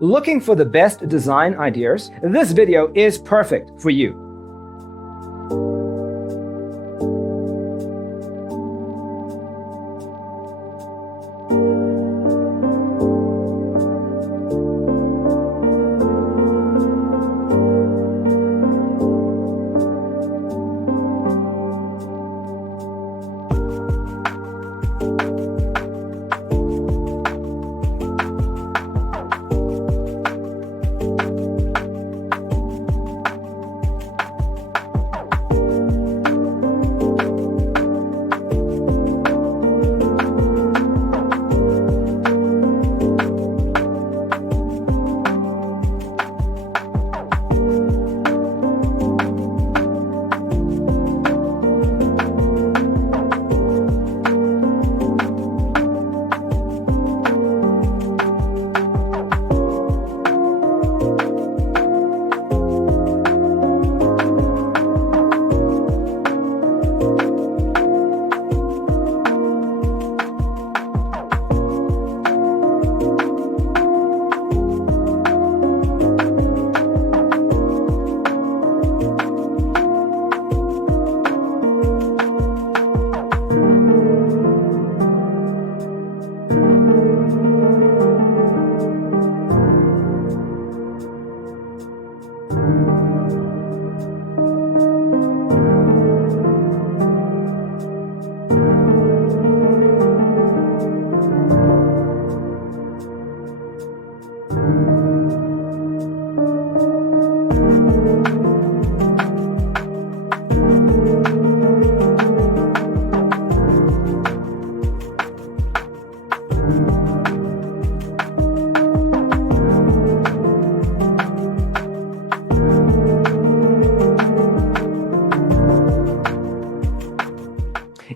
Looking for the best design ideas? This video is perfect for you.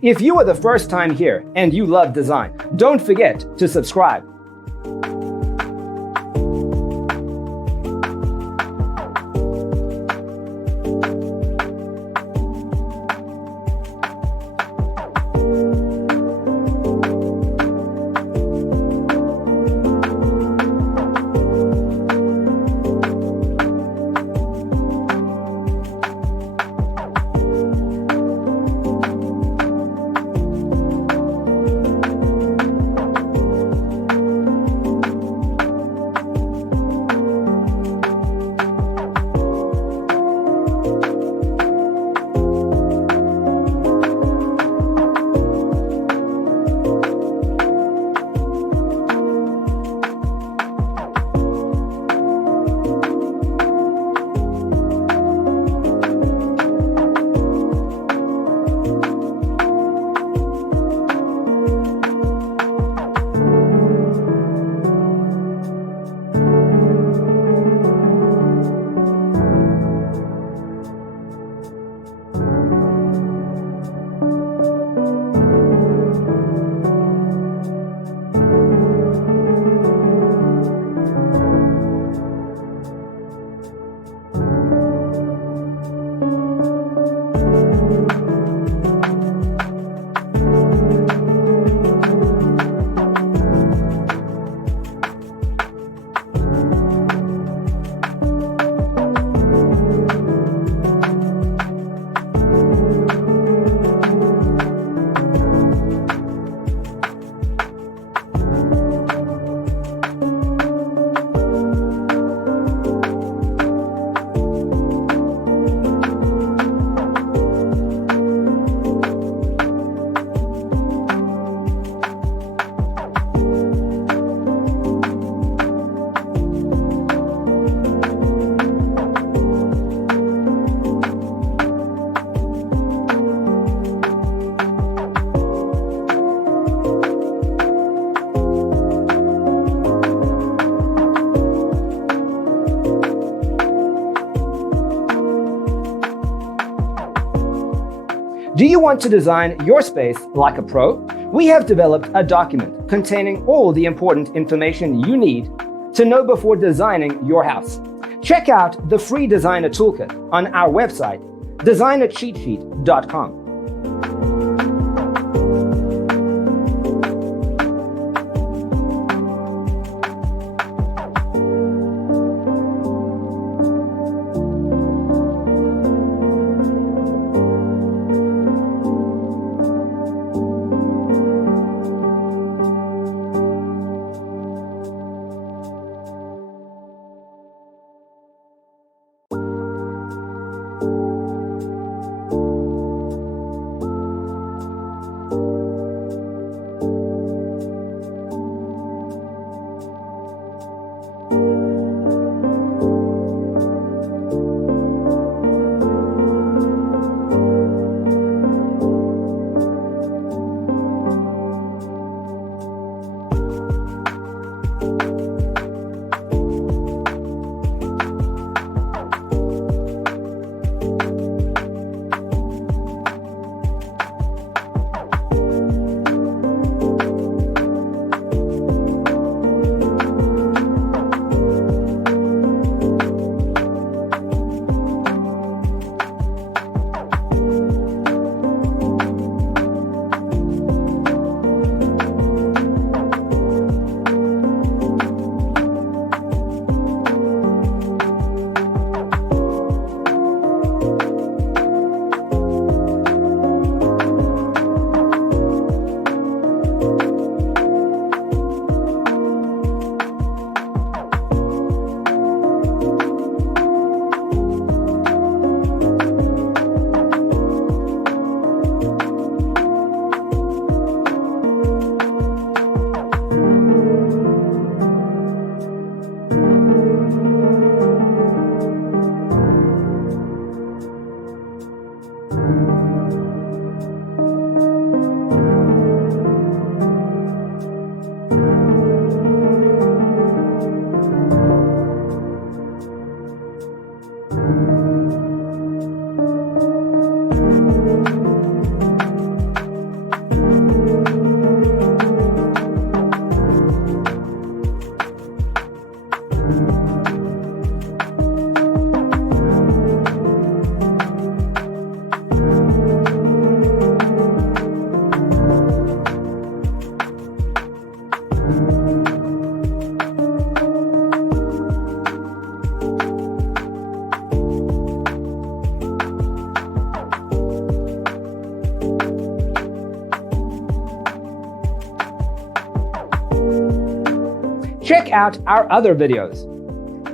If you are the first time here and you love design, don't forget to subscribe. Do you want to design your space like a pro? We have developed a document containing all the important information you need to know before designing your house. Check out the free designer toolkit on our website, designercheatsheet.com. Check out our other videos.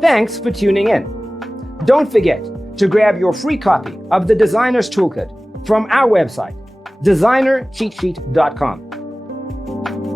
Thanks for tuning in. Don't forget to grab your free copy of the Designer's Toolkit from our website, designercheatsheet.com.